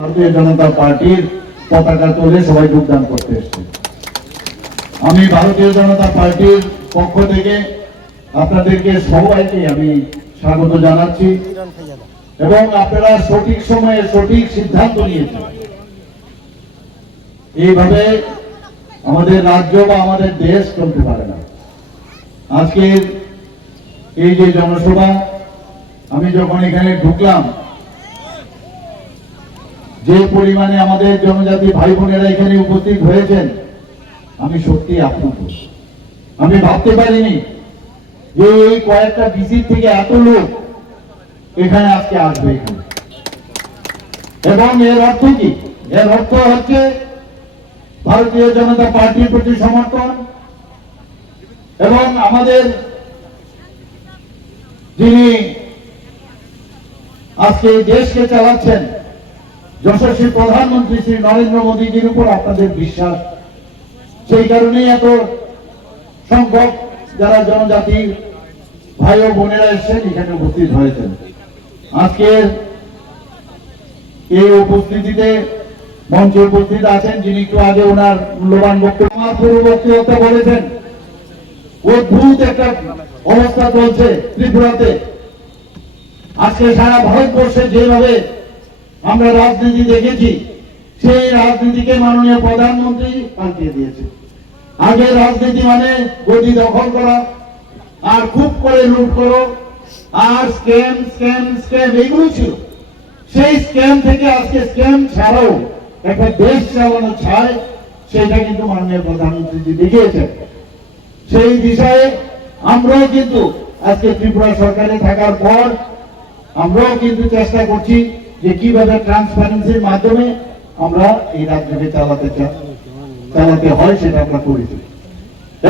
ভারতীয় জনতা পার্টির পতাকা তুলে সবাই যোগদান করতে এসেছে। আমি ভারতীয় জনতা পার্টির পক্ষ থেকে আপনাদেরকে সবাইকে আমি স্বাগত জানাচ্ছি এবং আপনারা সঠিক সময়ে সঠিক সিদ্ধান্ত নিয়েছেন। এইভাবে আমাদের রাজ্য বা আমাদের দেশ চলতে পারে না। আজকের এই যে জনসভা, আমি যখন এখানে ঢুকলাম, যে পরিমাণে আমাদের জনজাতি ভাই বোনেরা এখানে উপস্থিত হয়েছেন, আমি সত্যি আপ্লুত। আমি ভাবতে পারিনি যে এই কয়েকটা ভিজিট থেকে এত লোক এখানে আজকে আসবে এখানে। এবং এর অর্থ কি? এর অর্থ হচ্ছে ভারতীয় জনতা পার্টির প্রতি সমর্থন এবং আমাদের যিনি আজকে দেশকে চালাচ্ছেন যশস্বী প্রধানমন্ত্রী শ্রী নরেন্দ্র মোদীজির উপর আপনাদের বিশ্বাস। সেই কারণেই এত সংখ্যক যারা জনজাতি ভাই ও বোনেরা এসেছেন এখানে উপস্থিত হয়েছেন। আজকের এই উপস্থিতিতে মঞ্চে উপস্থিত আছেন যিনি একটু আগে ওনার মূল্যবান বক্তব্য আমার পূর্ববর্তী বলেছেন। অদ্ভুত একটা অবস্থা চলছে ত্রিপুরাতে। আজকে সারা ভারতবর্ষে যেভাবে আমরা রাজনীতি দেখেছি, সেই রাজনীতিকে মাননীয় প্রধানমন্ত্রী পাল্টিয়ে দিয়েছে। আগে রাজনীতি মানে গদি দখল করা আর খুব করে লুট করো আর স্ক্যাম স্ক্যাম স্ক্যাম এইগুলো ছিল। সেই স্ক্যাম থেকে আজকে স্ক্যাম ছাড়াও একটা দেশ চালানো চায়, সেটা কিন্তু মাননীয় প্রধানমন্ত্রী দেখিয়েছেন। সেই বিষয়ে আমরাও কিন্তু আজকে ত্রিপুরা সরকারে থাকার পর আমরাও কিন্তু চেষ্টা করছি যে কিভাবে ট্রান্সপারেন্সির মাধ্যমে আমরা এই রাজ্যকে চালাতে হয় সেটা আমরা করেছি।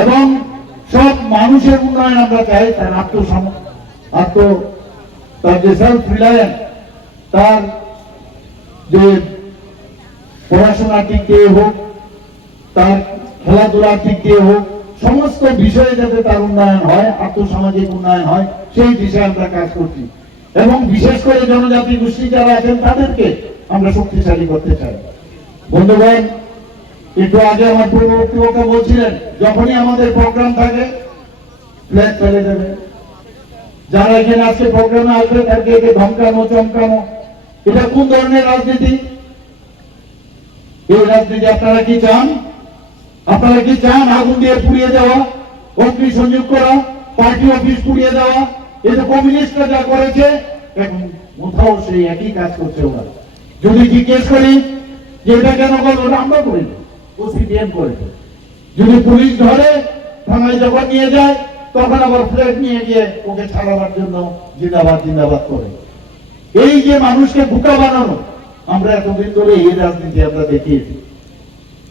এবং সব মানুষের উন্নয়ন আমরা চাই, তার তার যে সেলফ রিলায়েন্স, তার যে পড়াশোনার দিক দিয়ে হোক, তার খেলাধুলার দিক দিয়ে হোক, সমস্ত বিষয়ে যাতে তার উন্নয়ন হয়, আর্থসামাজিক উন্নয়ন হয়, সেই বিষয়ে আমরা কাজ করছি। এবং বিশেষ করে জনজাতি গোষ্ঠী যারা আছেন তাদেরকে আমরা শক্তিশালী করতে চাই। বন্ধুগণ, একটু আগে আমার পূর্ববর্তী বক্তা বলছিলেন, যখনই আমাদের প্রোগ্রাম থাকে ফ্ল্যাগ ফেলে দেবে। যারা এখানে আজকে প্রোগ্রামে আসবে তাদেরকে ধমকানো চমকানো, এটা কোন ধরনের রাজনীতি? এই রাজনীতি আপনারা কি চান? আপনারা কি চান আগুন দিয়ে পুড়িয়ে দেওয়া, অগ্নি সংযোগ করা, পার্টি অফিস পুড়িয়ে দেওয়া? এই যে কমিউনিস্টরা যা করেছে, এখন কোথাও সেই একই কাজ করছে ওরা। যদি জিজ্ঞেস করি যে এটা কেন করলো, আমরা করিনি, ও সিপিএম করেছে। যদি পুলিশ ধরে থানায় যখন নিয়ে যায়, তখন আবার ফ্ল্যাগ নিয়ে গিয়ে ওকে ছাড়াবার জন্য জিন্দাবাদ জিন্দাবাদ করে। এই যে মানুষকে বোকা বানানো, আমরা এতদিন ধরে এই রাজনীতি আমরা দেখিয়েছি।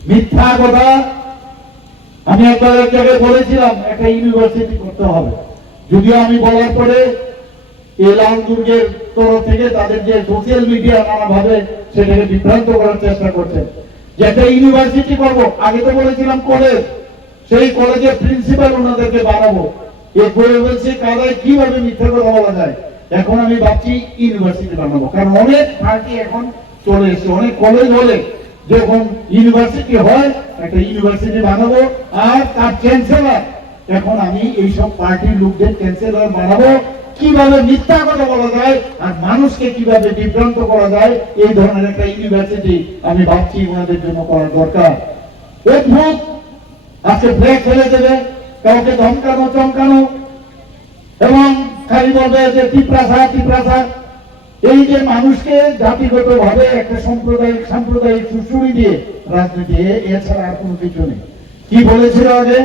মিথ্যা কথা। আমি একবার এক জায়গায় বলেছিলাম একটা ইউনিভার্সিটি করতে হবে, যদিও আমি বলার পরে এই লাল দুর্গের তরফ থেকে তাদের যে সোশ্যাল মিডিয়া নানাভাবে সেটাকে বিভ্রান্ত করার চেষ্টা করছেন যে একটা ইউনিভার্সিটি করবো। আগে তো বলেছিলাম কলেজ, সেই কলেজের প্রিন্সিপাল ওনাদেরকে বানাবো। এই করে বলছে কাদায় কিভাবে মিথ্যা কথা বলা যায়। এখন আমি ভাবছি ইউনিভার্সিটি বানাবো, কারণ অনেক পার্টি এখন চলে এসছে। অনেক কলেজ হলে যখন ইউনিভার্সিটি হয়, একটা ইউনিভার্সিটি বানাবো। আর তার চ্যান্সেলর, এখন আমি এইসব পার্টির লোকদের চ্যান্সেলর বানাবো। কিভাবে মিথ্যা কথা বলা যায় আর মানুষকে কিভাবে বিভ্রান্ত করা যায়, এই ধরনের একটা ইউনিভার্সিটি আমি ভাবছি ওনাদের জন্য করা দরকার। অদ্ভুত আজকে ফ্ল্যাগ ফেলে দেবে, কাউকে ধমকানো চমকানো এবং খালি বলবে যে টিপ্রাসা টিপ্রাসা। এই যে মানুষকে জাতিগত ভাবে একটা সাম্প্রদায়িক সুশুরি দিয়ে রাজনীতি, এছাড়া আর কোনো কিছু নেই। কি বলেছিল আগে,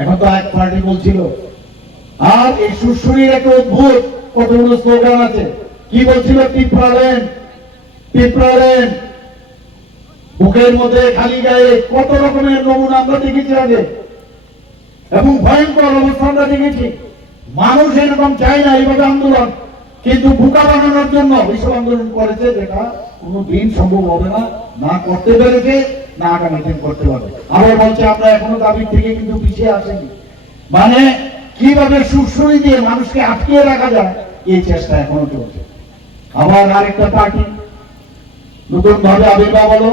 এখন তো এক পার্টি বলছিল। আর এই সুশুরির একটা অদ্ভুত কতগুলো স্লোগান আছে। কি বলছিল? টিপ্রালেন টিপ্রালেন, বুকের মধ্যে খালি গায়ে, কত রকমের নমুনা আমরা দেখেছি আগে এবং ভয়ঙ্কর অবস্থা আমরা দেখেছি। মানুষ এরকম চায় না এইভাবে আন্দোলন, কিন্তু বোকা বানানোর জন্য এইসব আন্দোলন করেছে, যেটা কোনোদিন সম্ভব হবে না। না করতে পেরেছে, না আগামী দিন করতে পারবে। আবার বলছে আমরা এখনো দাবির থেকে কিন্তু পিছিয়ে আসেনি। মানে কিভাবে সুরসুরি দিয়ে মানুষকে আটকিয়ে রাখা যায়, এই চেষ্টা এখনো চলছে। আবার আরেকটা পার্টি নতুন ভাবে আবির্ভাব হলো,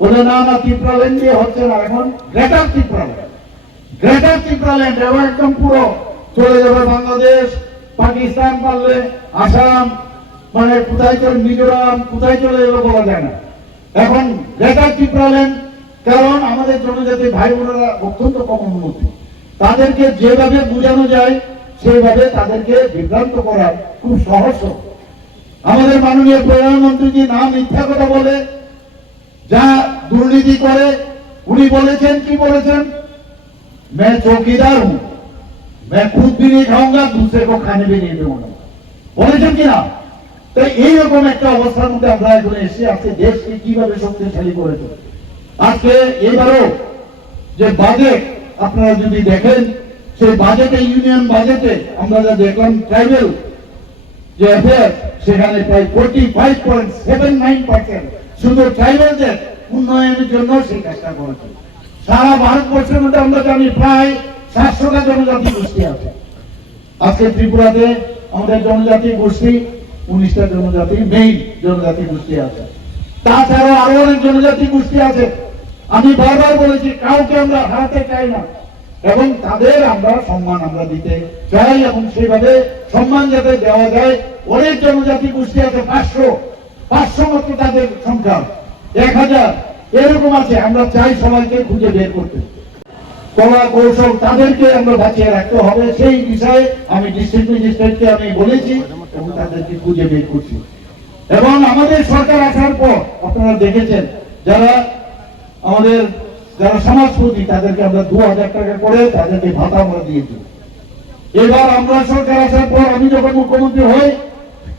বলে না না ত্রিপুরাল্যান্ড দিয়ে হচ্ছে না, এখন গ্রেটার ত্রিপুরাল্যান্ড, গ্রেটার ত্রিপুরাল্যান্ড এবং একদম পুরো চলে যাবে বাংলাদেশ, পাকিস্তান, পারলে আসাম, মানে কোথায় চলে মিজোরাম, কোথায় চলে যাবে বলা যায় না। এখন গ্রেটার ত্রিপুরাল্যান্ড, কারণ আমাদের জনজাতি ভাই বোনেরা অত্যন্ত কম উন্নতি, তাদেরকে যেভাবে বোঝানো যায় সেইভাবে তাদেরকে বিভ্রান্ত করা খুব সহজ। আমাদের মাননীয় প্রধানমন্ত্রী যে নাম মিথ্যা কথা বলে, যা দুর্নীতি করে, উনি বলেছেন কি বলেছেন, मैं चौकीदार हूं, मैं खुद भी नहीं खाऊंगा, दूसरे को खाने भी नहीं दूंगा, বলেছেন কিনা? তো এইরকম একটা অবস্থার মধ্যে আমরা এখন এসে আজকে দেশকে কিভাবে শক্তিশালী করেছে। আজকে এবারও যে বাজেট আপনারা যদি দেখেন, সেই বাজেটে, ইউনিয়ন বাজেটে আমরা যা দেখলাম ট্রাইবেল যে অ্যাফেয়ার, সেখানে প্রায় 45.79% শুধু ট্রাইবেলদের উন্নয়নের জন্য সেই কাজটা করেছে। সারা ভারতবর্ষের মধ্যে আমরা জানি প্রায় 700টা জনজাতি গোষ্ঠী আছে। আজকে ত্রিপুরাতে আমাদের জনজাতি গোষ্ঠী 19টা জনজাতি, মেইন জনজাতি গোষ্ঠী আছে। তাছাড়াও আরো অনেক জনজাতি গোষ্ঠী আছে। আমি বারবার বলেছি কাউকে আমরা হারাতে চাই না, এবং তাদের আমরা সম্মান আমরা দিতে চাই, এবং সেইভাবে সম্মান যাতে দেওয়া যায়। অনেক জনজাতি গোষ্ঠী আছে, 500 মতো তাদের সংখ্যা, 1000 এরকম আছে। আমরা চাই সবাইকে খুঁজে বের করতে, কলা কৌশল তাদেরকে আমরা বাঁচিয়ে রাখতে হবে। সেই বিষয়ে আমি ডিস্ট্রিক্ট ম্যাজিস্ট্রেটকে আমি বলেছি এবং তাদেরকে খুঁজে বের করছি। এবং আমাদের সরকার আসার পর আপনারা দেখেছেন, যারা সমাজপতি তাদেরকে আমরা 2000 টাকা করে তাদেরকে ভাতা আমরা দিয়েছি। এবার আমরা সরকার আসার পর, আমি যখন মুখ্যমন্ত্রী হই,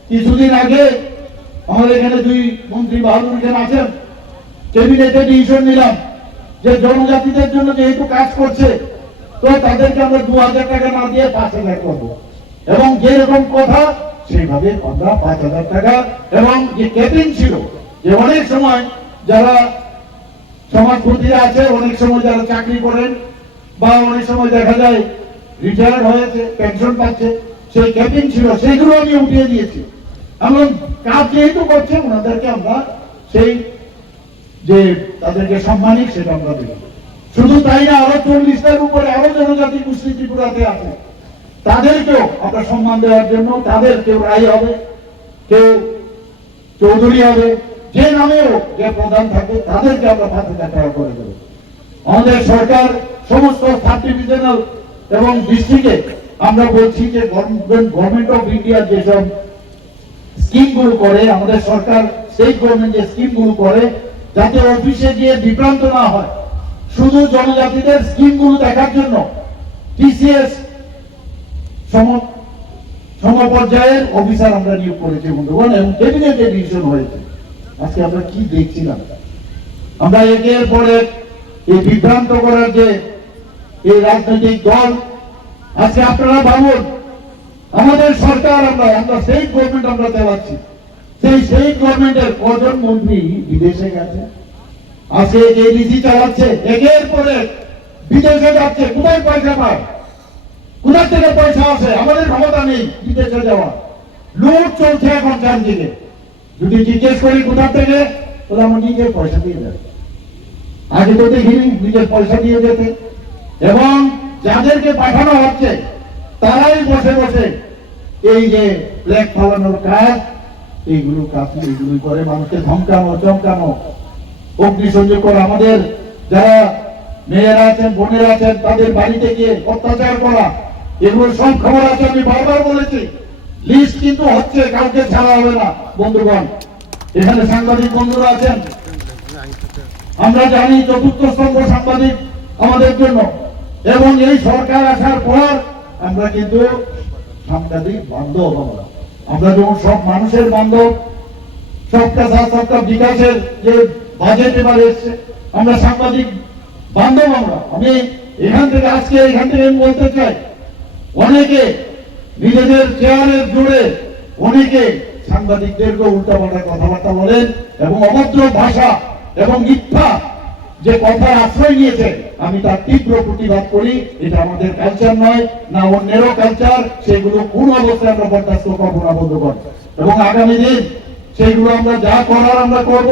কিছুদিন আগে আমাদের এখানে 2 মন্ত্রী বাহাদুর এখানে আছেন, ক্যাবিনেটে ডিসিশন নিলাম যে জনজাতিদের জন্য যেহেতু কাজ করছে, তো তাদেরকে আমরা 2000 টাকা না দিয়ে 5000 করবো, এবং যেরকম কথা সেইভাবে আমরা 5000 টাকা। এবং যে ক্যাপিং ছিল, যে অনেক সময় যারা সমাজপতিরা আছে, অনেক সময় যারা চাকরি করেন, বা অনেক সময় দেখা যায় রিটায়ার্ড হয়েছে, পেনশন পাচ্ছে, সেই ক্যাপিং ছিল, সেইগুলো আমি উঠিয়ে দিয়েছি। এমন কাজ যেহেতু করছে, ওনাদেরকে আমরা সেই যে তাদেরকে সম্মানিক সেটা আমরা দেব। শুধু তাই না, আরো 40টার উপরে আরো জনজাতি গোষ্ঠী ত্রিপুরাতে আছে, তাদেরকেও আমরা সম্মান দেওয়ার জন্য, তাদের কেউ রায় হবে, কেউ চৌধুরী হবে, যে নামেও যে প্রধান থাকে, তাদেরকে আমরা 5000 টাকা করে দেব। আমাদের সরকার সমস্ত সাব ডিভিশনাল এবং ডিস্ট্রিক্টে আমরা বলছি যে গভর্নমেন্ট অফ ইন্ডিয়া যেসব স্কিমগুলো করে, আমাদের সরকার স্টেট গভর্নমেন্ট যে স্কিমগুলো করে, যাতে অফিসে গিয়ে বিভ্রান্ত না হয়। শুধু জনজাতিদের স্কিমগুলো দেখার জন্য টিসিএস সমপর্যায়ের অফিসার আমরা নিয়োগ করেছি বন্ধুগণ, এবং ক্যাবিনেটে ডিসিশন হয়েছে। আজকে আমরা কি দেখছিলাম, আমরা একের পর এক এই বিভ্রান্ত করার যে এই রাজনৈতিক দল, আজকে আপনারা ভাবুন, আমাদের সরকার আমরা সেই গভর্নমেন্ট আমরা চালাচ্ছি, সেই গভর্নমেন্টের কজন মন্ত্রী বিদেশে গেছে। আজকে এডিসি চালাচ্ছে, একের পরে বিদেশে যাচ্ছে, কোথায় পয়সা পায়, কোথা থেকে পয়সা আসে, আমাদের ক্ষমতা নেই বিদেশে যাওয়া। লুট চলছে এখন চারদিকে। যদি জিজ্ঞেস করি কোথা থেকে, বলে আমার নিজের পয়সা দিয়ে যাবে। আগে তো দেখিনি নিজের পয়সা দিয়ে যেতে। এবং যাদেরকে পাঠানো হচ্ছে, তারাই বসে বসে এই যে ফ্ল্যাগ ফালানোর কাজ, এইগুলো করে মানুষকে ধমকানো, চমকানো, অগ্নিসংযোগ করা, আমাদের যারা মেয়েরা আছেন, বোনেরা আছেন, তাদের বাড়িতে গিয়ে অত্যাচার করা, এগুলো সব খবর আছে। আমি বারবার বলেছি, লিস্ট কিন্তু হচ্ছে, কাউকে ছাড়া হবে না বন্ধুগণ। এখানে সাংবাদিক বন্ধুরা আছেন, আমরা জানি 4র্থ স্তম্ভ সাংবাদিক আমাদের জন্য, এবং এই সরকার আসার পর আমরা কিন্তু সাংবাদিক বান্ধব। আমরা যেমন সব মানুষের বান্ধব, সবটা সাথ সবটা বিকাশের যে বাজেট এবার এসছে, আমরা সাংবাদিক বান্ধব। আমি এখান থেকে আমি বলতে চাই, অনেকে নিজেদের চেয়ারের জোরে অনেকে সাংবাদিকদেরকে উল্টাপাল্টা কথাবার্তা বলেন, এবং অভদ্র ভাষা এবং মিথ্যা যে কথার আশ্রয় নিয়েছে, আমি তার তীব্র প্রতিবাদ করি। এটা আমাদের কালচার নয়, না অন্যেরও কালচার। সেগুলো কোন অবস্থায় আমরা বরদাস্ত করবো না বন্ধুগণ। এবং আগামী দিন সেইগুলো আমরা যা করার আমরা করব।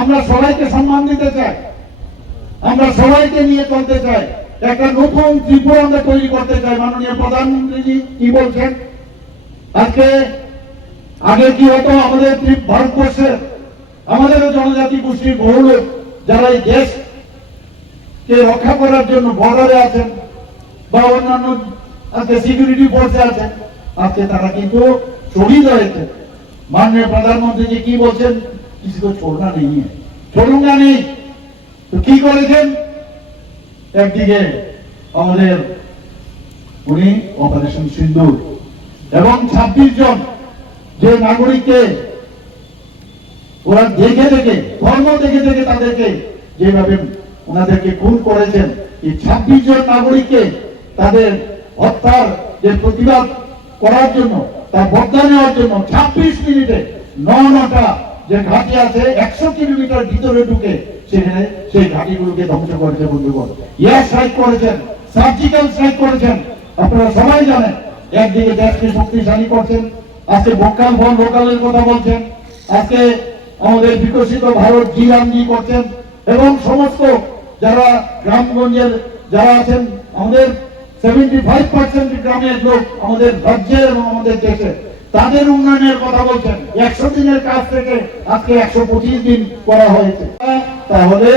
আমরা সবাইকে সম্মান দিতে চাই, আমরা সবাইকে নিয়ে চলতে চাই, একটা নতুন ত্রিপুরা আমরা তৈরি করতে চাই। মাননীয় প্রধানমন্ত্রীজি কি বলছেন আজকে, আগে কি হতো আমাদের ভারতবর্ষে আমাদেরও জনজাতি গোষ্ঠীর বহু লোক যারা এই দেশকে রক্ষা করার জন্য বর্ডারে আছেন বা অন্যান্য আজকে সিকিউরিটি ফোর্সে আছেন, আজকে তারা কিন্তু শহীদ হয়েছে। माननीय प्रधानमंत्री जी की बोलছেন, किसी को छोड़ना नहीं है, छोड़ूंगा नहीं। तो কি করেছেন, একদিকে আমাদের উনি অপারেশন সিন্দুর এবং 26 জন যে নাগরিককে ওরা দেখে দেখে ধর্ম দেখে দেখে তাদেরকে যেভাবে ওনাদেরকে খুন করেছেন, এই 26 জন নাগরিককে তাদের হত্যার যে প্রতিবাদ করার জন্য, তার বদলা নেওয়ার জন্য 26 মিনিটে 9টা যে ঘাঁটি আছে 100 কিলোমিটার ভিতরে ঢুকে সেখানে সেই ঘাঁটিগুলোকে ধ্বংস করেছে। বন্ধুগণ, এয়ার স্ট্রাইক করেছেন, সার্জিক্যাল স্ট্রাইক করেছেন। আপনারা সবাই জানেন, একদিকে দেশকে শক্তিশালী করছেন, আজকে ভোকাল ফর লোকালের কথা বলছেন, আজকে আমাদের বিকশিত ভারত জি করছেন, এবং সমস্ত যারা গ্রামগঞ্জের যারা আছেন, আমাদের 75% গ্রামের লোক আমাদের রাজ্যে এবং আমাদের দেশে, তাদের উন্নয়নের কথা বলছেন। 100 দিনের কাজ থেকে আজকে 125 দিন করা হয়েছে। তাহলে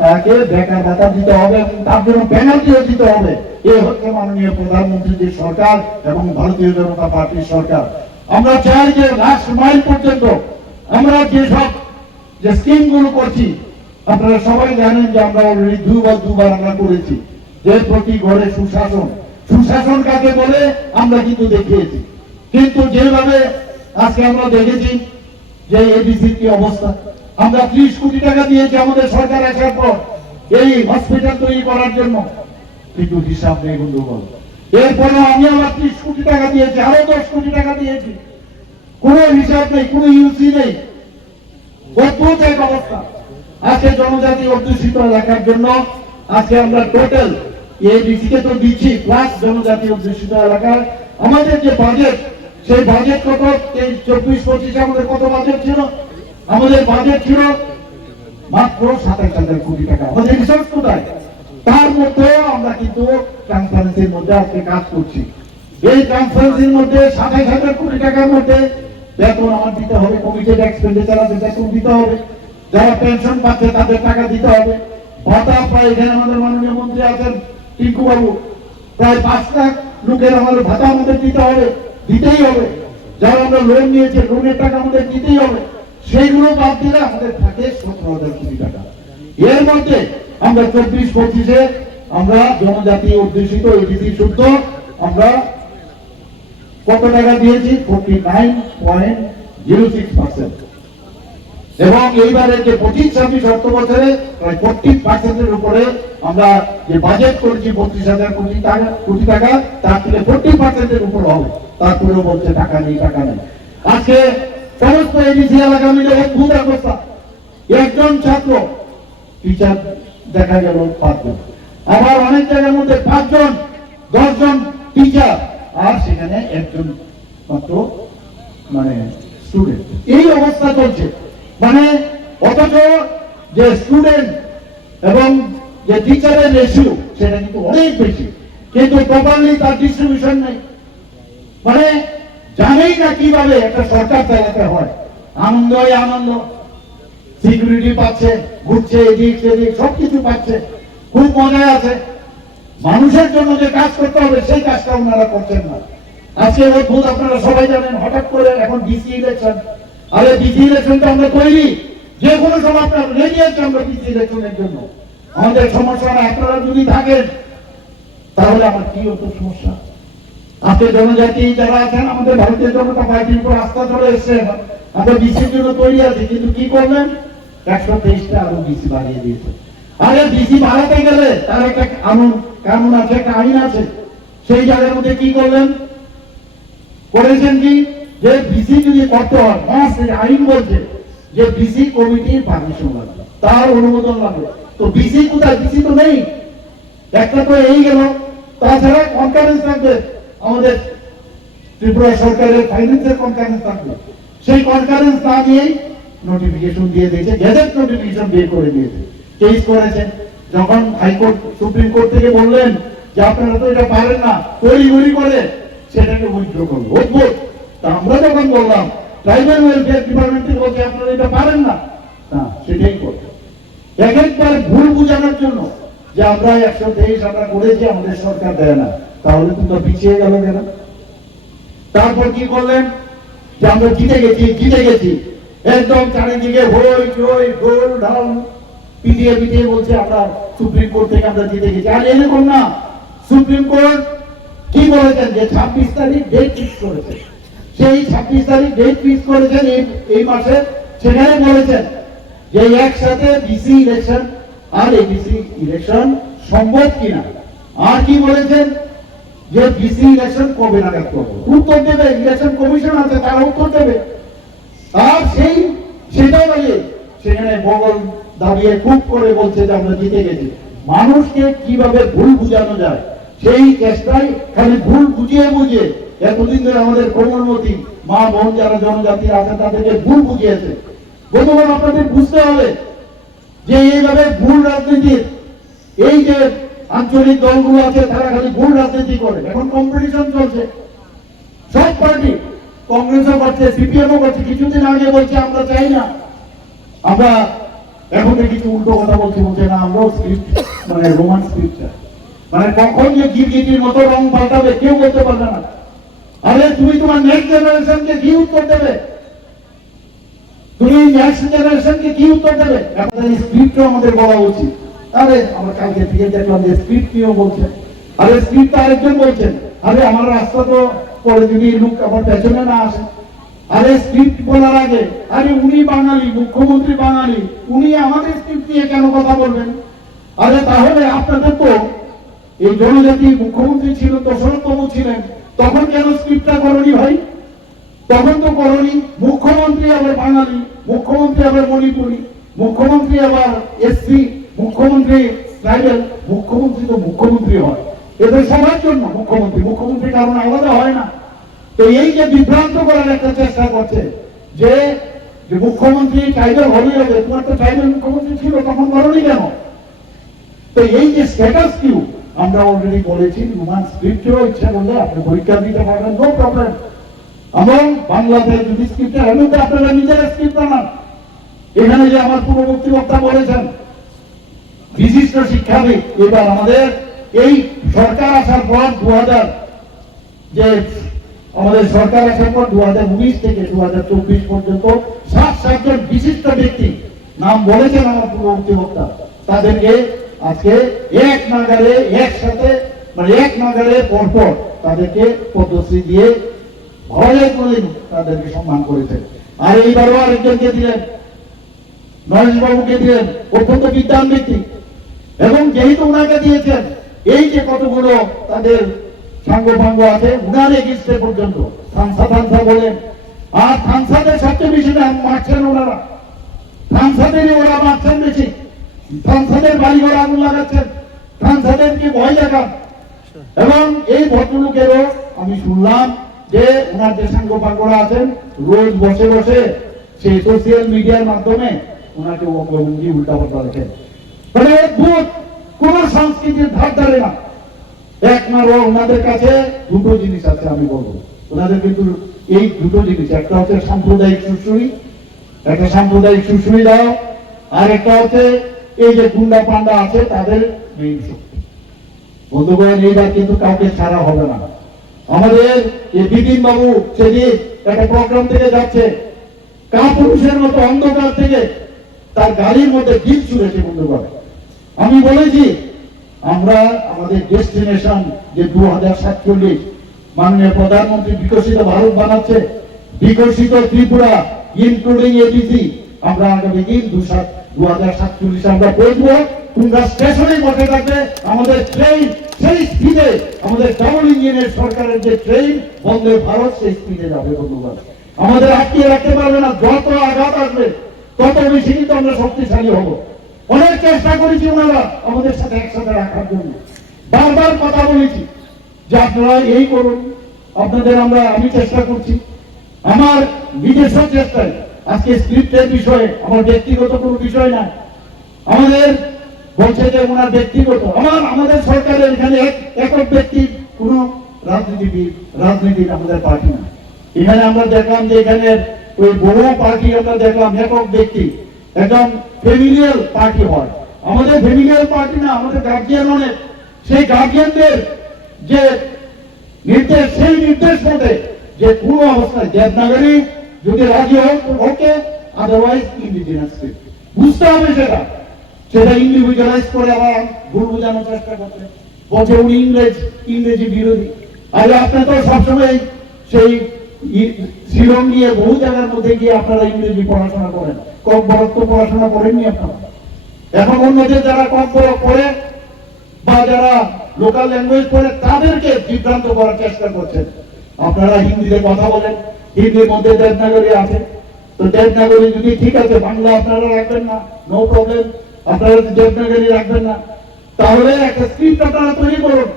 তাকে বেকার ভাতা দিতে হবে এবং তার জন্য পেনাল্টিও দিতে হবে। এই হচ্ছে মাননীয় প্রধানমন্ত্রীর সরকার এবং ভারতীয় জনতা পার্টির সরকার। আমরা চাই যে লাস্ট মাইল পর্যন্ত আমরা যেসব যে স্কিম গুলো করছি, আপনারা সবাই জানেন যে আমরা অলরেডি দুবার আমরা করেছি, যে প্রতি ঘরে সুশাসন। সুশাসন কাকে বলে আমরা কিন্তু দেখিয়েছি, কিন্তু যেভাবে আজকে আমরা দেখেছি যে এডিসির কি অবস্থা। আমরা 30 কোটি টাকা দিয়েছি আমাদের সরকার আসার পর এই হসপিটাল তৈরি করার জন্য, কিন্তু হিসাব নেই বন্ধুগণ। এরপরে আমি আবার 30 কোটি টাকা দিয়েছি, আরো 10 কোটি টাকা দিয়েছি, কোনো হিসাব নেই, কোনো ইউসি নেই। অদ্ভুত এক অবস্থা। আজকে জনজাতি অধ্যুষিত এলাকার জন্য আজকে আমরা টোটাল এডিসি কে তো দিচ্ছি, প্লাস জনজাতি অধ্যুষিত এলাকায় আমাদের যে বাজেট, সেই বাজেট কত, 24-25 আমাদের কত বাজেট ছিল? আমাদের বাজেট ছিল মাত্র 27,000 কোটি টাকা। আমাদের রিসোর্স কোথায়? তার মধ্যে আমরা কিন্তু ট্রান্সপারেন্সির মধ্যে আজকে কাজ করছি। এই ট্রান্সপারেন্সির মধ্যে 27,000 কোটি টাকার মধ্যে বেতন আমার দিতে হবে, কমিটেড এক্সপেন্ডিচার আছে বেতন দিতে হবে, যারা পেনশন পাচ্ছে তাদের টাকা দিতে হবে, ভাতা প্রায় এখানে আমাদের মাননীয় মন্ত্রী আছেন টিঙ্কু বাবু, প্রায় 5 লাখ লোকের আমাদের ভাতা আমাদের দিতে হবে, দিতেই হবে। যারা আমরা লোন নিয়েছে লোনের টাকা আমাদের দিতেই হবে। সেইগুলো বাদ দিলে আমাদের থাকে 17,000 কোটি টাকা। এর মধ্যে আমরা 24-25-এ আমরা জনজাতি অধ্যুষিত এডিসি শুদ্ধ আমরা কত টাকা দিয়েছি? 49.06%। এবং এইবারের যে 25-26 অর্থ বছরে প্রায় 40% উপরে আমরা যে বাজেট করেছি 32,000 কোটি টাকা, তার থেকে 40% উপর হবে। তারপরেও বলছে টাকা নেই, টাকা নেই। আজকে সমস্ত এডিসি এলাকা মিলে অদ্ভুত অবস্থা। একজন ছাত্র টিচার দেখা গেল 5 জন, আবার অনেক জায়গার মধ্যে 5 জন 10 জন টিচার, আর সেখানে একজন মাত্র মানে স্টুডেন্ট। এই অবস্থা চলছে। মানে অথচ যে স্টুডেন্ট এবং যে টিচারের রেশিও সেটা কিন্তু অনেক বেশি, কিন্তু প্রপারলি তার ডিস্ট্রিবিউশন নেই। মানে জানেই না কিভাবে একটা সরকার চালাতে হয়। আনন্দ আনন্দ, সিকিউরিটি পাচ্ছে, ঘুরছে এদিক সেদিক সবকিছু পাচ্ছে, খুব মজায় আছে। মানুষের জন্য যে কাজ করতে হবে সেই কাজটা ওনারা করছেন না। আজকে অদ্ভুত, আপনারা সবাই জানেন, হঠাৎ করে এখন ডিসি ইলেকশন। আরে ডিসি ইলেকশনটা আমরা তৈরি, যে কোনো সময় আপনারা রেডি আছি আমরা ডিসি ইলেকশনের জন্য। আমাদের সমস্যা না, আপনারা যদি থাকেন তাহলে আমার কি হতো সমস্যা? আজকে জনজাতি যারা আছেন আমাদের ভারতীয় জনতা পার্টির উপর আস্থা চলে এসছে, আমরা ডিসির জন্য তৈরি আছি, কিন্তু কি করলেন? 123টা আরো ডিসি বাড়িয়ে দিয়েছে। আরে ডিসি বাড়াতে গেলে তার একটা কানুন আছে, একটা আইন আছে। সেই জায়গার মধ্যে কি করলেন? করেছেন কি, যে ডিসি যদি করতে হয় আইন বলছে যে ডিসি কমিটির পারমিশন লাগবে, তার অনুমোদন লাগবে। তো ডিসি কোথায়? ডিসি তো নেই। একটা তো এই গেল। তাছাড়া কনকারেন্স থাকবে, আমাদের ত্রিপুরা সরকারের ফাইন্যান্সের কনকারেন্স থাকবে। সেই কনফারেন্স না দিয়েই নোটিফিকেশন দিয়ে দিয়েছে, গেজেট নোটিফিকেশন বের করে দিয়েছে, কেস করেছে। যখন হাইকোর্ট সুপ্রিম কোর্ট থেকে বললেন যে আপনারা তো এটা পারেন না, তড়িঘড়ি করে সেটাকে উইথড্র করলো। অদ্ভুত। তা আমরা যখন বললাম, ট্রাইবাল ওয়েলফেয়ার ডিপার্টমেন্ট থেকে বলছে আপনারা এটা পারেন না, না সেটাই করতে এক একবার ভুল বুঝানোর জন্য যে আমরা 123 আমরা করেছি, আমাদের সরকার দেয় না, তাহলে তো পিছিয়ে গেল কেন? তারপর কি করলেন যে আমরা জিতে গেছি, একদম চারিদিকে হই হই গোল ঢাল পিটিয়ে বলছে আমরা সুপ্রিম কোর্ট থেকে আমরা জিতে গেছি। আর এরকম না, সুপ্রিম কোর্ট কি বলেছেন যে 26 তারিখ ডেট ফিক্স করেছে, সেই 26 তারিখ ডেট ফিক্স করেছেন এই মাসে। সেখানে বলেছেন যে একসাথে বিসি ইলেকশন আর এবিসি ইলেকশন সম্ভব কিনা। আর কি বলেছেন যে বিসি ইলেকশন কবে নাগাদ করবো, উত্তর দেবে ইলেকশন কমিশন আছে, তারা উত্তর দেবে। আর সেটাও বলে সেখানে বগল দাঁড়িয়ে খুব করে বলছে যে আমরা জিতে গেছি। মানুষকে কিভাবে ভুল বুঝানো যায় সেই চেষ্টায় খালি ভুল বুঝিয়ে এতদিন ধরে আমাদের কোমলমতি মা বোন যারা জনজাতি আছে তাদেরকে ভুল বুঝিয়েছে। গতবার আপনাদের বুঝতে হবে যে এইভাবে ভুল রাজনীতির এই যে আঞ্চলিক দলগুলো আছে তারা খালি ভুল রাজনীতি করে। এখন কম্পিটিশন চলছে, সব পার্টি, কংগ্রেসও করছে, সিপিএমও করছে। কিছুদিন আগে বলছে আমরা চাই না, আমরা এখন কিছু উল্টো কথা বলছে না আমরাও স্ক্রিপ্ট মানে রোমান স্ক্রিপ্ট চাই। মানে কখন যে গিরগিটির মতো রং পাল্টাবে কেউ বলতে পারবে না। আরে তুমি তোমার নেক্সট জেনারেশনকে কি উত্তর দেবে? তুমি নেক্সট জেনারেশনকে কি উত্তর দেবে? আপনাদের স্ক্রিপ্টও আমাদের বলা উচিত। আরে আমরা কালকে থেকে দেখলাম যে স্ক্রিপ্ট নিয়েও বলছে, আরে স্ক্রিপ্ট আরেকজন বলছেন আরে আমার রাস্তা তো পরে যদি লোক আবার পেছনে না আসে। আরে স্ক্রিপ্ট বলার আগে আরে উনি বাঙালি, মুখ্যমন্ত্রী বাঙালি, উনি আমাদের স্ক্রিপ্ট নিয়ে কেন কথা বলবেন? আরে তাহলে আপনাদের তো এই জনজাতি মুখ্যমন্ত্রী ছিল, দশরথ বাবু ছিলেন, তখন কেন স্ক্রিপ্টটা করনি ভাই? তখন তো করনি। মুখ্যমন্ত্রী আবার বাঙালি, মুখ্যমন্ত্রী আবার মণিপুরি, মুখ্যমন্ত্রী আবার এসসি, মুখ্যমন্ত্রী ট্রাইবাল, মুখ্যমন্ত্রী তো মুখ্যমন্ত্রী হয়, এদের সবার জন্য মুখ্যমন্ত্রী কারণ আলাদা হয় না। তো এই যে বিভ্রান্ত করার একটা চেষ্টা করছে যে মুখ্যমন্ত্রী ট্রাইবাল হলেই হবে, তোমার তো ট্রাইবাল মুখ্যমন্ত্রী ছিল, তখন করনি কেন? তো এই যে স্ট্যাটাস কিউ আমরা অলরেডি বলেছি, রোমান স্ক্রিপ্টেও ইচ্ছা করলে আপনি পরীক্ষা দিতে পারবেন, নো প্রবলেম। এবং বাংলাতে যদি স্ক্রিপ্টের এমনিতে আপনারা নিজেরা স্ক্রিপ্ট বানান। এখানে যে আমার পূর্ববর্তী বক্তা বলেছেন বিশিষ্ট শিক্ষাবিদ, এবার আমাদের এই সরকার আসার পর 2019 থেকে 2024 পর্যন্ত 7 জন বিশিষ্ট ব্যক্তি নাম বলেছেন আমার পূর্ববর্তী বক্তা। তাদেরকে আজকে এক নাগারে একসাথে মানে এক নাগারে পরপর তাদেরকে পদ্মশ্রী দিয়ে ভয় করে তাদেরকে সম্মান করেছেন। আর এইবারও আরেকজনকে দিলেন, নরেশ বাবুকে দিলেন, অত্যন্ত বিদ্বান ব্যক্তি। এবং যেহেতু ওনাকে দিয়েছেন, এই যে কতগুলো তাদের সাঙ্গ আছে উনার এগেস্টে পর্যন্ত থানসা বলেন। আর থানসাদের সবচেয়ে বেশি মারছেন ওনারা, থানসাদেরই ওরা মারছেন বেশি, থানসাদের বাড়িঘর আগুন লাগাচ্ছেন, থানসাদেরকে ভয় দেখান। এবং এই ভদ্রলোকেরও আমি শুনলাম যে ওনার যে সাঙ্গপাঙ্গরা আছেন রোজ বসে সেই সোশ্যাল মিডিয়ার মাধ্যমে ওনাকে অঙ্গভঙ্গি উল্টাপাল্টা রেখেন। মানে অদ্ভুত, কোন সংস্কৃতির ধার ধারে না। একমাত্র ওনাদের কাছে দুটো জিনিস আছে আমি বলবো, ওনাদের কিন্তু এই দুটো জিনিস, একটা হচ্ছে সাম্প্রদায়িক সুশ্রী দাও, আর একটা হচ্ছে এই যে গুন্ডা পান্ডা আছে তাদের মেইন শক্তি। বন্ধুগণ, এইবার কিন্তু কাউকে ছাড়া হবে না। আমাদের এই বিপিন বাবু সেদিন একটা প্রোগ্রাম থেকে যাচ্ছে, কাপুরুষের মতো অন্ধকার থেকে তার গাড়ির মধ্যে গিট ছুড়েছে। বন্ধুগণ, আমি বলেছি আমরা আমাদের ডেস্টিনেশন যে 2047 মাননীয় প্রধানমন্ত্রী বিকশিত ভারত বানাচ্ছে, বিকশিত ত্রিপুরা ইনক্লুডিং এবিসি, আমরা আগামী দিন 2047 আমরা পৌঁছবো। তোমরা স্টেশনে বসে থাকবে, আমাদের ট্রেন সেই স্পিডে, আমাদের ডাবল ইঞ্জিনের সরকারের যে ট্রেন বন্দে ভারত সেই স্পিডে যাবে। বন্ধুগণ, আমাদের আটকে রাখতে পারবে না। যত আঘাত আসবে তত বেশি কিন্তু আমরা শক্তিশালী হব। অনেক চেষ্টা করেছি ওনারা আমাদের সাথে একসাথে রাখার জন্য, বারবার কথা বলেছি যে আপনারা এই করুন, আপনাদের আমি চেষ্টা করছি। আমার নিজস্ব চেষ্টায় আজকে স্ক্রিপ্টের বিষয়ে আমার ব্যক্তিগত কোনো বিষয় না, আমাদের বলছে যে ওনার ব্যক্তিগত আমাদের সরকারের এখানে একক ব্যক্তির কোন রাজনীতির আমাদের পার্টি না। এখানে আমরা দেখলাম যে এখানে ওই বহু পার্টি আমরা দেখলাম একক ব্যক্তি, একদম ফ্যামিলিয়াল পার্টি হয়। আমাদের ফ্যামিলিয়াল পার্টি না, আমাদের গার্জিয়ান অনেক, সেই গার্জিয়ানদের যে নির্দেশ, সেই নির্দেশ মতে যে কোনো অবস্থায় দেবনাগরী যদি রাজি হোক ওকে, আদারওয়াইজ ইন্ডিজিনাস বুঝতে হবে সেটা ইন্ডিভিজুয়ালাইজ করে আবার ভুল বোঝানোর চেষ্টা করছে, বলছে উনি ইংরেজি বিরোধী। আরে আপনি তো সবসময় সেই শিলং গিয়ে বহু জায়গার মধ্যে গিয়ে আপনারা ইংরেজি পড়াশোনা করেন, কম বরফ তো পড়াশোনা করেননি আপনারা। এখন অন্যদের যারা কম বরফ পড়ে বা যারা লোকাল ল্যাঙ্গুয়েজ পড়ে তাদেরকে বিভ্রান্ত করার চেষ্টা করছেন। আপনারা হিন্দিতে কথা বলেন, হিন্দির মধ্যে দেবনাগরী আছে, তো দেবনাগরী যদি ঠিক আছে, বাংলা আপনারা রাখবেন না, নো প্রবলেম, আপনারা যদি দেবনাগরী রাখবেন না, তাহলে একটা স্ক্রিপ্ট আপনারা তৈরি করুন।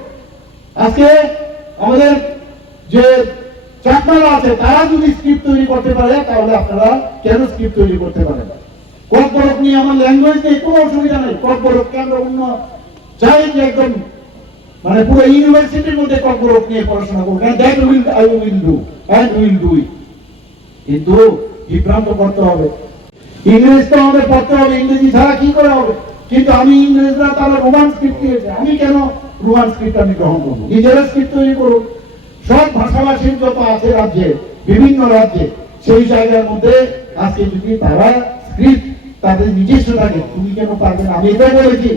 আজকে আমাদের যে চাকমারা আছে তারা যদি স্ক্রিপ্ট তৈরি করতে পারে, তাহলে আপনারা কেন স্ক্রিপ্ট তৈরি করতে পারেন? কর্পোরেট নিয়ে আমার ল্যাঙ্গুয়েজ নেই, কোনো অসুবিধা নেই। কর্পোরেট কেন্দ্র অন্য চাই যে একদম মানে পুরো ইউনিভার্সিটির মধ্যে কর্পোরেট নিয়ে পড়াশোনা করুন, that will I will do and will do it. কিন্তু বিভ্রান্ত করতে হবে, ইংরেজ তো আমাদের পড়তে হবে, ইংরেজি ছাড়া কি করে হবে? কিন্তু আমি ইংরেজরা তারা রোমান স্ক্রিপ্ট দিয়েছে, আমি কেন রোমান স্ক্রিপ্ট আমি গ্রহণ করবো? নিজেরা স্ক্রিপ্ট তৈরি করুন। সব ভাষাভাষীর যত আছে রাজ্যে, বিভিন্ন রাজ্যে, সেই জায়গার মধ্যে আজকে যদি তারা স্ক্রিপ্ট তাদের নিজস্ব থাকে, তুমি কেন পারবে না? আমি এটাই বলেছি,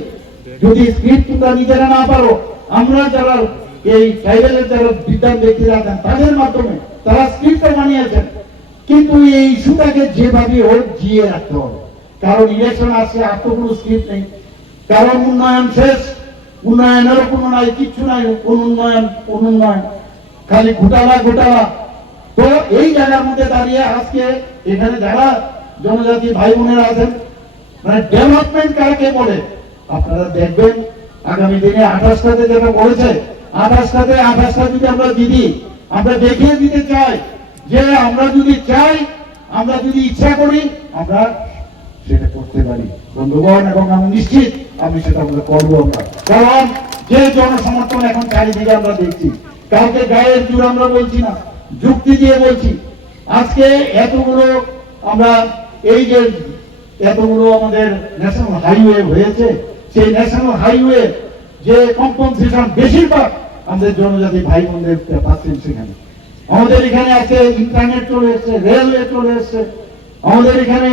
যদি স্ক্রিপ্ট তোমরা নিজেরা না পারো, আমরা যারা এই ট্রাইবেলের যারা বিদ্যান ব্যক্তিরা আছেন তাদের মাধ্যমে তারা স্ক্রিপ্ট বানিয়েছেন, কিন্তু এই ইস্যুটাকে যেভাবে হোক জিয়ে রাখতে হবে। কারণ ইলেকশন আসছে, আর তো কোনো স্ক্রিপ্ট নেই, কারণ উন্নয়ন শেষ, উন্নয়নেরও কোনো নাই, কিচ্ছু নাই, অনুন্নয়ন খালি ঘোটালা। তো এই জায়গার মধ্যে দাঁড়িয়ে আজকে এখানে যারা জনজাতি ভাই বোনেরা আছেন, মানে ডেভেলপমেন্ট কাকে বলে আপনারা দেখবেন আগামী দিনে 28টাতে যেটা বলেছে, 28টা যদি আমরা দিদি আমরা দেখিয়ে দিতে চাই যে আমরা যদি চাই, আমরা যদি ইচ্ছা করি, আমরা সেটা করতে পারি বন্ধুগণ, এবং আমি নিশ্চিত আমি সেটা আমরা করবো। আমরা কারণ যে জনসমর্থন এখন চারিদিকে আমরা দেখছি, কাউকে গায়ের জোর আমরা বলছি না, যুক্তি দিয়ে বলছি। আজকে এতগুলো আমরা এই যে এতগুলো আমাদের ন্যাশনাল হাইওয়ে হয়েছে, সেই ন্যাশনাল হাইওয়ে যে কম্পনসেশন বেশিরভাগ আমাদের জনজাতি ভাই বোনদের পাচ্ছেন। সেখানে আমাদের এখানে আছে ইন্টারনেট চলে এসছে, রেলওয়ে চলে এসছে, আমাদের এখানে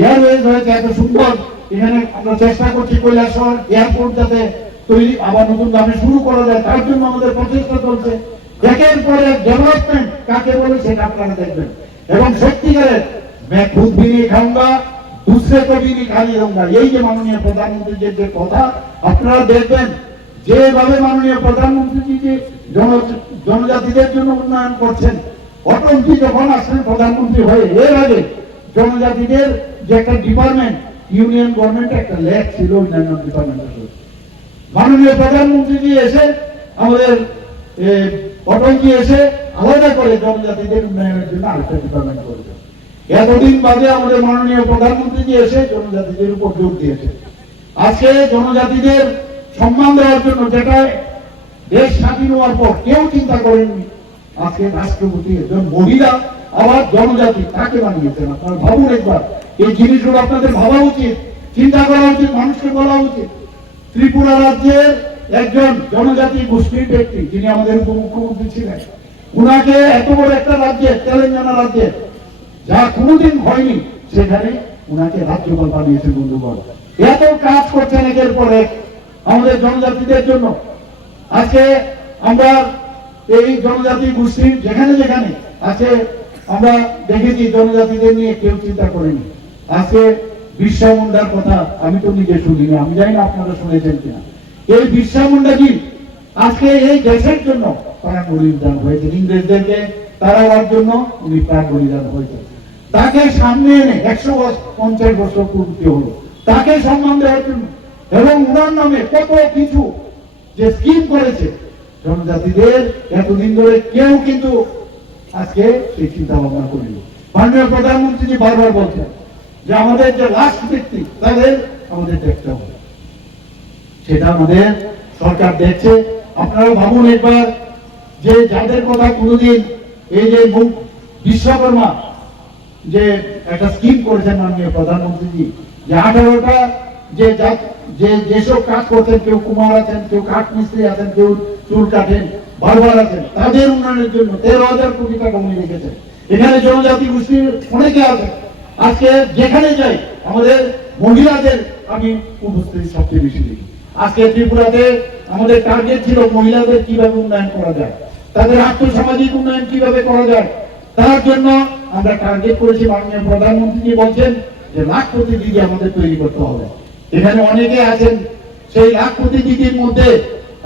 এয়ারওয়েজ হয়েছে এত সুন্দর। এখানে আমরা চেষ্টা করছি কৈলাসহর এয়ারপোর্ট যাতে তৈরি আবার নতুন ভাবে শুরু করা যায়, তার জন্য আমাদের প্রচেষ্টা চলছে। একের পরে ডেভেলপমেন্ট কাকে বলে সেটা আপনারা দেখবেন, এবং সত্যিকারের मैं खुद भी नहीं खाऊंगा, दूसरे को भी नहीं खाने दूंगा, এই যে মাননীয় প্রধানমন্ত্রীর যে কথা আপনারা দেখবেন, যেভাবে মাননীয় প্রধানমন্ত্রী যে জনজাতিদের জন্য উন্নয়ন করছেন। অটলজি যখন আসলেন প্রধানমন্ত্রী হয়ে, এর আগে জনজাতিদের যে একটা ডিপার্টমেন্ট ইউনিয়ন গভর্নমেন্ট একটা ল্যাব ছিল, অন্যান্য ডিপার্টমেন্টের মাননীয় প্রধানমন্ত্রী এসে আমাদের অটলজি এসে আলাদা করে জনজাতিদের উন্নয়নের জন্য আরেকটা ডিপার্টমেন্ট করেছে। এতদিন বাদে আমাদের মাননীয় প্রধানমন্ত্রী এসে জনজাতিদের উপর জোর দিয়েছে। আজকে জনজাতিদের সম্মান দেওয়ার জন্য, যেটা দেশ স্বাধীন হওয়ার পর কেউ চিন্তা করেননি, আজকে রাষ্ট্রপতি একজন মহিলা আবার জনজাতি তাকে বানিয়েছেন। আপনারা ভাবুন একবার, এই জিনিসগুলো আপনাদের ভাবা উচিত, চিন্তা করা উচিত, মানুষকে বলা উচিত। ত্রিপুরা রাজ্যের একজন জনজাতি গোষ্ঠীর ব্যক্তি যিনি আমাদের উপমুখ্যমন্ত্রী ছিলেন, উনাকে এত বড় একটা রাজ্যে, তেলেঙ্গানা রাজ্যে যা কোনোদিন হয়নি, সেখানে উনাকে রাজ্যপাল বানিয়েছেন। বন্ধুগণ, এত কাজ করছেন একের পর এক আমাদের জনজাতিদের জন্য। আজকে আমরা এই জনজাতি গোষ্ঠীর যেখানে যেখানে আছে আমরা দেখেছি জনজাতিদের নিয়ে কেউ চিন্তা করেনি। আজকে বিরসা মুন্ডার কথা আমি তো নিজে শুনিনি, আমি জানি না আপনারা শুনেছেন কিনা। এই বিরসা মুন্ডাজি আজকে এই দেশের জন্য প্রাণ বলিদান হয়েছে, ইংরেজদেরকে তাড়াবার জন্য উনি প্রাণ বলিদান হয়েছে। তাকে সামনে এনে 150 বছর পূর্তি হলো, তাকে সম্মান দেওয়ার জন্য, এবং উনার নামে কত কিছু যে স্কিম করেছে জনজাতিদের এতদিন ধরে কেউ কিন্তু আজকে সেই চিন্তা ভাবনা করিনি। মাননীয় প্রধানমন্ত্রী বারবার বলছেন যে আমাদের যে লাস্ট ব্যক্তি তাদের আমাদের দেখতে হবে, সেটা আমাদের সরকার দেখছে। আপনারা ভাবুন একবার যে যাদের কথা কোনোদিন এই যে বিশ্বকর্মা যে একটা স্কিম করেছেন মাননীয় প্রধানমন্ত্রী, যে 18টা যে যেসব কাজ করছেন, কেউ কুমার আছেন, কেউ কাঠ মিস্ত্রি আছেন, কেউ চুল কাটেন, বারবার আছেন, তাদের উন্নয়নের জন্য 13,000 কোটি টাকা উনি রেখেছেন। এখানে জনজাতি গোষ্ঠীর অনেকে আছেন। আজকে যেখানে যাই আমাদের মহিলাদের আমি উপস্থিতি সবচেয়ে বেশি দেখি। আজকে ত্রিপুরাতে আমাদের টার্গেট ছিল মহিলাদের কিভাবে উন্নয়ন করা যায়, তাদের আর্থসামাজিক উন্নয়ন কিভাবে করা যায়, তার জন্য আমরা টার্গেট করেছি। মাননীয় প্রধানমন্ত্রী বলছেন যে লাখপতি দিদি আমাদের তৈরি করতে হবে। এখানে অনেকে আছেন সেই লাখপতি দিদির মধ্যে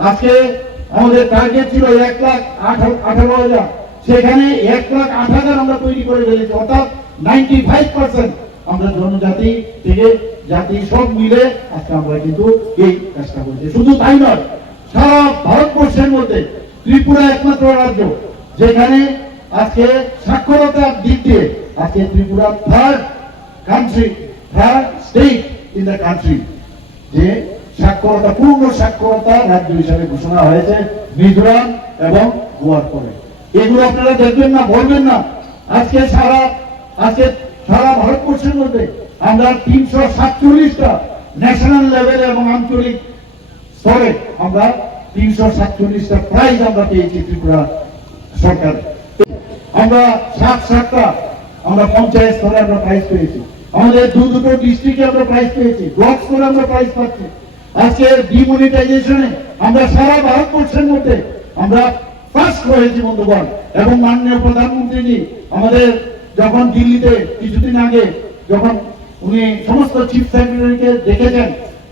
আজকে আমাদের টার্গেট ছিল 1,18,000, সেখানে 1,08,000 আমরা তৈরি করে ফেলেছি। অর্থাৎ 95% আমরা জনজাতি থেকে জাতি সব মিলে আজকে আমরা কিন্তু এই কাজটা করছি। শুধু তাই নয়, সারা ভারতবর্ষের মধ্যে ত্রিপুরা একমাত্র রাজ্য যেখানে আজকে সাক্ষরতার দিক দিয়ে আজকে Tripura third state in the country, যে সাক্ষরতা পূর্ণ সাক্ষরতা রাজ্য হিসাবে ঘোষণা হয়েছে মিজোরাম এবং গোয়ার পরে। এগুলো আপনারা দেখবেন না, বলবেন না। আজকে সারা ভারতবর্ষের মধ্যে আমরা 347টা ন্যাশনাল লেভেলে এবং আঞ্চলিক স্তরে আমরা 347টা প্রাইজ আমরা পেয়েছি ত্রিপুরা সরকার। আমরা 7টা আমরা পঞ্চায়েত স্তরে আমরা প্রাইজ পেয়েছি, আমাদের দুটো ডিস্ট্রিক্টে আমরা প্রাইজ পেয়েছি, ব্লক স্তরে আমরা প্রাইজ পাচ্ছি। আজকে ডিমনিটাইজেশনে আমরা সারা ভারতবর্ষের মধ্যে আমরা ফার্স্ট হয়েছি বন্ধুগণ। এবং মাননীয় প্রধানমন্ত্রী আমাদের যখন দিল্লিতে কিছুদিন আগে যখন উনি সমস্ত চিফ সেক্রেটারিকে দেখেছেন,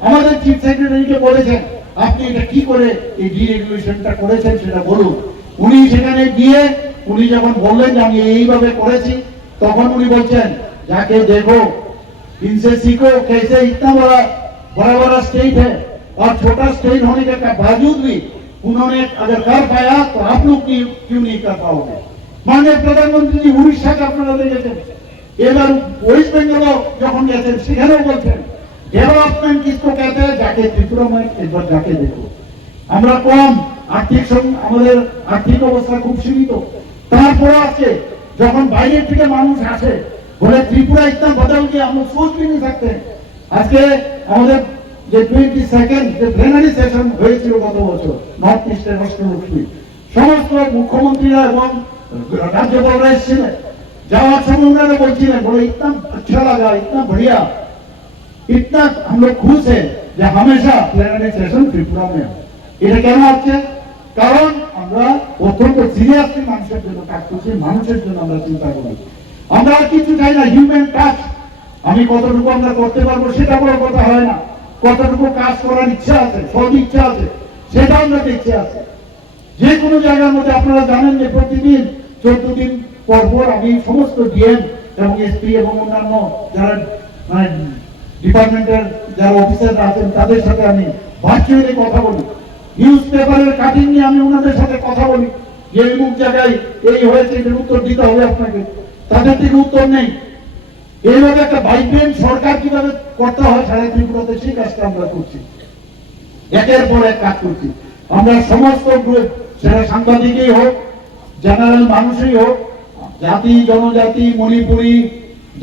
আমাদের চিফ সেক্রেটারিকে বলেছেন আপনি এটা কি করে এই ডিরেগুলেশনটা করেছেন সেটা বলুন। উনি সেখানে গিয়ে উনি যখন বললেন যে আমি এইভাবে করেছি, তখন উনি বলছেন जाके देखो, इनसे सीखो कैसे इतना बड़ा स्टेट है और छोटा स्टेट होने के बावजूद भी उन्होंने अगर कर पाया तो आप लोग क्यों नहीं कर पाओगे। माननीय प्रधानमंत्री जी उड़ीसा के अपना देखेছেন, এবার ওয়েস্ট বেঙ্গল যখন গেছেন সেখানেও বলছেন डेवलपमेंट किसको कहते हैं, जाके त्रिपुरा में एक बार जाके देखो। আমরা কম আমাদের আর্থিক অবস্থা খুব সীমিত, তারপরে আছে যখন বাইরের থেকে মানুষ আসে বলে ত্রিপুরা इतना बदल गया हम लोग सोच भी नहीं सकते। আজকে আমাদের যে 22nd যে প্লেনারি সেশন হয়েছিল গত বছর নর্থ ইস্টের রাষ্ট্রপতি সমস্ত মুখ্যমন্ত্রীরা এবং রাজ্যপালরা এসেছিলেন, যাওয়ার সময় ওনারা বলছিলেন বলে इतना अच्छा लगा, इतना बढ़िया, इतना हम लोग खुश है যে हमेशा প্লেনারি সেশন ত্রিপুরা में। এটা কেন হচ্ছে? কারণ আমরা অত্যন্ত সিরিয়াসলি মানুষের জন্য কাজ করছি, মানুষের জন্য আমরা চিন্তা করি। আমরা আর কিছু চাই না, হিউম্যান টাচ। আমি কতটুকু আমরা করতে পারবো সেটা বড় কথা হয় না, কতটুকু কাজ করার ইচ্ছা আছে, সব ইচ্ছা আছে, সেটা আমরা দেখতে আছে। যে কোনো জায়গার মধ্যে আপনারা জানেন যে প্রতিদিন 14 দিন পর পর আমি সমস্ত ডিএম এবং এসপি এবং অন্যান্য যারা ডিপার্টমেন্টের যারা অফিসাররা আছেন তাদের সাথে আমি ভার্চুয়ালি কথা বলি। নিউজ পেপারের কাটিং নিয়ে আমি ওনাদের সাথে কথা বলি যে এই জায়গায় এই হয়েছে, এটার উত্তর দিতে হবে আপনাকে, তাদের থেকে উত্তর নেই। এইভাবে একটা ভাইব্রেন্ট সরকার কিভাবে করতে হয় সারা ত্রিপুরাতে সেই কাজটা আমরা করছি, একের পর এক কাজ করছি। আমরা সমস্ত গ্রুপ, সেটা সাংবাদিকই হোক, জেনারেল মানুষই হোক, জাতি জনজাতি মণিপুরি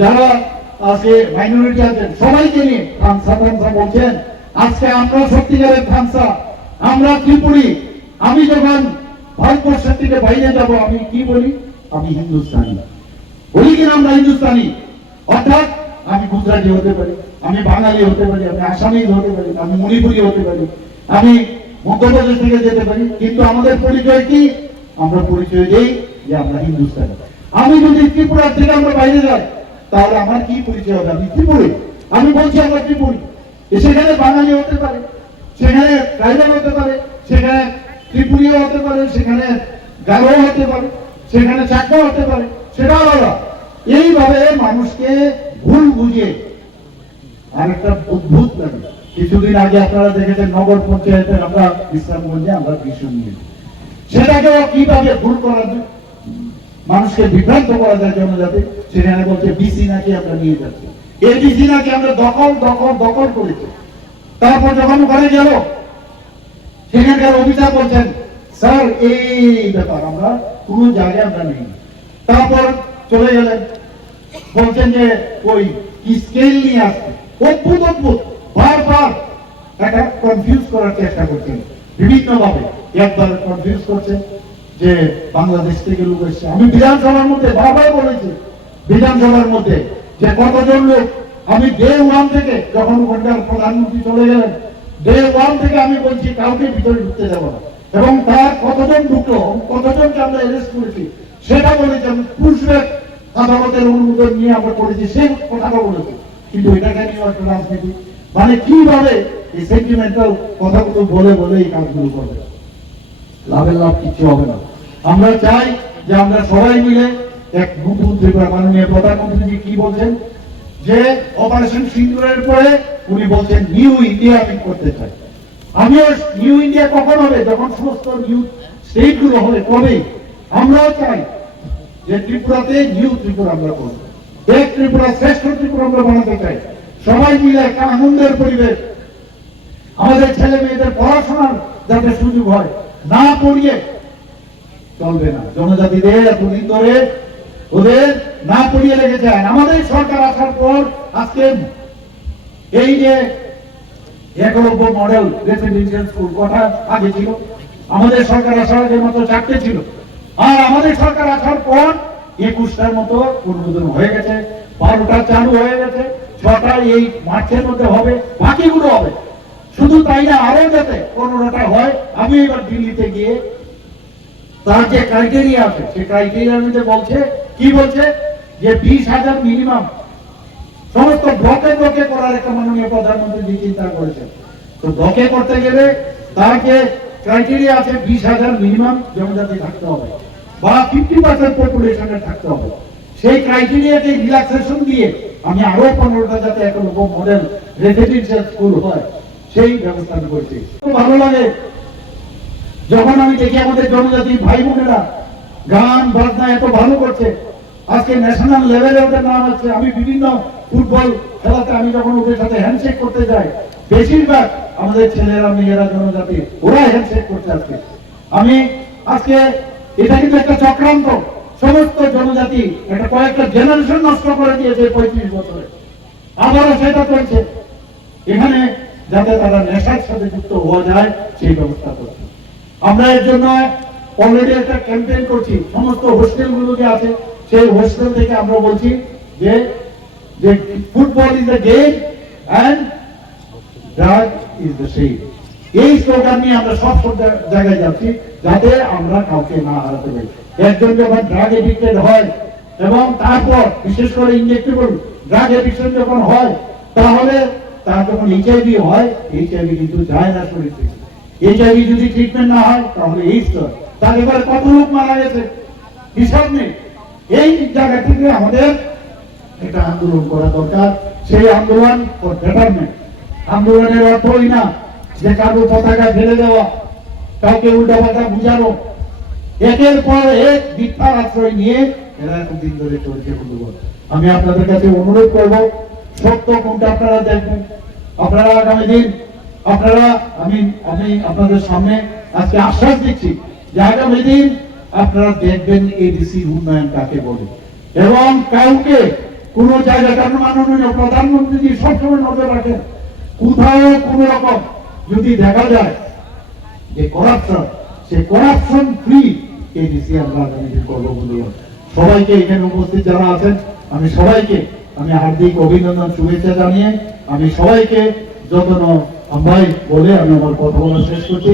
যারা আছে মাইনরিটি আছেন সবাইকে নিয়ে থানসা বলছেন। আজকে আমরা সত্যিকারের থানসা, আমরা ত্রিপুরি। আমি যখন ভারতবর্ষের থেকে বাইরে যাব আমি কি বলি, আমি হিন্দুস্তানি বলি কিনা, আমরা হিন্দুস্তানি। অর্থাৎ আমি গুজরাটি হতে পারি, আমি বাঙালি হতে পারি, আমি আসামিজ হতে পারি, আমি মণিপুরি হতে পারি, আমি মধ্যপ্রদেশ থেকে যেতে পারি, কিন্তু আমাদের পরিচয় কি? আমরা পরিচয় দিই যে আমরা হিন্দুস্তানি। আমি যদি ত্রিপুরার থেকে আমরা বাইরে যাই তাহলে আমার কি পরিচয় হবে? আমি ত্রিপুরি। আমি বলছি আমরা ত্রিপুরি। সেখানে বাঙালি হতে পারে, সেখানে ট্রাইবাল হতে পারে, সেখানে ত্রিপুরীয় হতে পারে, সেখানে গারো হতে পারে, সেখানে চাকমা হতে পারে, সেটা আলাদা। এইভাবে মানুষকে ভুল বুঝিয়ে আরেকটা অদ্ভুত লাগে। কিছুদিন আগে আপনারা দেখেছেন নগর পঞ্চায়েতের আমরা বিশ্রামগঞ্জে আমরা ভীষণ নিয়ে সেটাকেও কিভাবে ভুল করার মানুষকে বিভ্রান্ত করা যায় জনজাতি, সেখানে বলছে বিসি নাকি আমরা নিয়ে যাচ্ছি, এডিসি নাকি আমরা দখল দখল দখল করেছি। তারপর যখন ওখানে গেল সেখানকার অফিসার বলছেন স্যার এই ব্যাপার আমরা কোনো জায়গায় আমরা নেই। তারপর চলে গেলেন বলছেন যে ওই কি স্কেল নিয়ে আসছে, অদ্ভুত অদ্ভুত বারবার একটা কনফিউজ করার চেষ্টা করছেন বিভিন্ন ভাবে। একবার কনফিউজ করছে যে বাংলাদেশ থেকে লোক এসছে। আমি বিধানসভার মধ্যে বারবার বলেছি, বিধানসভার মধ্যে যে কতজন লোক, আমি ডে ওয়ান থেকে যখন ওখানকার প্রধানমন্ত্রী চলে গেলেন ডে ওয়ান থেকে আমি বলছি কাউকে ভিতরে ঢুকতে দেবো না, এবং তার কতজন ঢুকলো কতজনকে আমরা অ্যারেস্ট করেছি সেটা বলেছি। আমি পুলিশের আদালতের অনুমোদন নিয়ে আমরা করেছি, সেই কথাটা বলেছি। কিন্তু এটাকে নিয়ে একটা রাজনীতি, মানে কিভাবে এই সেন্টিমেন্টাল কথাগুলো বলে বলে এই কাজগুলো করবে, লাভের লাভ কিছু হবে না। আমরা চাই যে আমরা সবাই মিলে এক নতুন ত্রিপুরা, মাননীয় প্রধানমন্ত্রী কি বলছেন যে অপারেশন সিন্দুরের পরে উনি বলছেন নিউ ইন্ডিয়া আমি করতে চাই। আমিও নিউ ইন্ডিয়া কখন হবে, যখন সমস্ত নিউ স্টেট গুলো হবে কবে। আমরাও চাই যে ত্রিপুরাতে নিউ ত্রিপুরা আমরা করবো, এক ত্রিপুরা শ্রেষ্ঠ ত্রিপুরা আমরা বানাতে চাই। সবাই মিলে একটা আনন্দের পরিবেশ, আমাদের ছেলে মেয়েদের পড়াশোনার যাতে সুযোগ হয়, না পড়িয়ে চলবে না। জনজাতিদের এতদিন ধরে ওদের না পড়িয়ে লেগেছে। আমাদের সরকার আসার পর আজকে এই যে একলব্য মডেল রেসিডেন্সিয়াল স্কুল কটা আগে ছিল, আমাদের সরকার আসার আগে মাত্র 4টে ছিল, আর আমাদের সরকার আসার পর 21টার মতো অনুমোদন হয়ে গেছে, 12টা চালু হয়ে গেছে, 6টা এই মার্চের মধ্যে হবে, বাকিগুলো হবে। শুধু তাই না, আরো যাতে 15টা হয়। আমি এবার দিল্লিতে গিয়ে তার যে ক্রাইটেরিয়া আছে সেই ক্রাইটেরিয়ার মধ্যে বলছে কি বলছে যে 20,000 মিনিমাম সমস্ত ব্লকে ব্লকে করার একটা মাননীয় প্রধানমন্ত্রী যে চিন্তা করেছে। তো ব্লকে করতে গেলে তার যে ক্রাইটেরিয়া আছে 20,000 মিনিমাম জনজাতি থাকতে হবে বা 50% পপুলেশনের থাকতে হবে। সেই ক্রাইটেরিয়াকে রিল্যাক্সেশন দিয়ে আমি আরো 15টা যাতে একলব্য মডেল রেসিডেন্সিয়াল স্কুল হয় সেই ব্যবস্থা করছি। খুব ভালো লাগে যখন আমি দেখি আমাদের জনজাতি ভাই বোনেরা গান বাজনা এত ভালো করছে, আজকে ন্যাশনাল লেভেলে ওদের নাম আছে। আমি বিভিন্ন ফুটবল খেলাতে আমি যখন ওদের সাথে হ্যান্ডশেক করতে যাই, বেশিরভাগ আমাদের ছেলেরা মেয়েরা জনজাতি, ওরা হ্যান্ডশেক করছে আজকে। আমি আজকে এটা কিন্তু একটা চক্রান্ত, সমস্ত জনজাতি একটা কয়েকটা জেনারেশন নষ্ট করে দিয়েছে 35 বছরে, আবারও সেটা চলছে। এখানে যাতে তারা নেশার সাথে যুক্ত হওয়া যায় সেই ব্যবস্থা করছে। আমরা এর জন্য অলরেডি একটা ক্যাম্পেইন করছি, সমস্ত হোস্টেলগুলো যে আছে সেই হোস্টেল থেকে আমরা বলছি যে যে football is the game and drug is the same. এই স্লোগান নিয়ে আমরা সব জায়গায় যাচ্ছি যাতে আমরা কাউকে না হারাতে পারি। একজন যখন ড্রাগ এডিক্টেড হয় এবং তারপর বিশেষ করে ইনজেক্টেবল ড্রাগ এডিকশন যখন হয়, তাহলে তার যখন এইচআইভি হয়, এইচআইভি কিন্তু যায় না শরীর থেকে। এইচআইভি যদি ট্রিটমেন্ট না হয় তাহলে এইডস হয়। তার এবারে কত লোক মারা গেছে হিসাব নেই। এই জায়গা থেকে আমাদের একটা আন্দোলন করা দরকার। সেই আন্দোলন ফর বেটারমেন্ট। আন্দোলনের অর্থই না যে কারো পতাকা ফেলে দেওয়া, কাউকে উল্টাপাল্টা বুঝানো, একের পর এক মিথ্যার আশ্রয় নিয়ে এরা এতদিন ধরে চলছে। বন্ধুগণ, আমি আপনাদের কাছে অনুরোধ করব, সত্য কোনটা আপনারা দেখবেন। আপনারা আগামী দিন আপনারা আমি আপনাদের সামনে আজকে আশ্বাস দিচ্ছি যে আগামী দিন আপনারা দেখবেন এডিসির উন্নয়ন কাকে বলে, এবং কাউকে কোন জায়গায়, কারণ মাননীয় প্রধানমন্ত্রী সবসময় নজর রাখেন কোথাও কোন রকম যদি দেখা যায় যে করাপশন, সে করাপশন ফ্রি এডিসি আমরা আগামী দিন করবো। বন্ধুগণ, সবাইকে এখানে উপস্থিত যারা আছেন আমি সবাইকে আমি হার্দিক অভিনন্দন শুভেচ্ছা জানিয়ে আমি সবাইকে যত্ন আমরাই বলে আমি আমার কথা বলা শেষ করছি।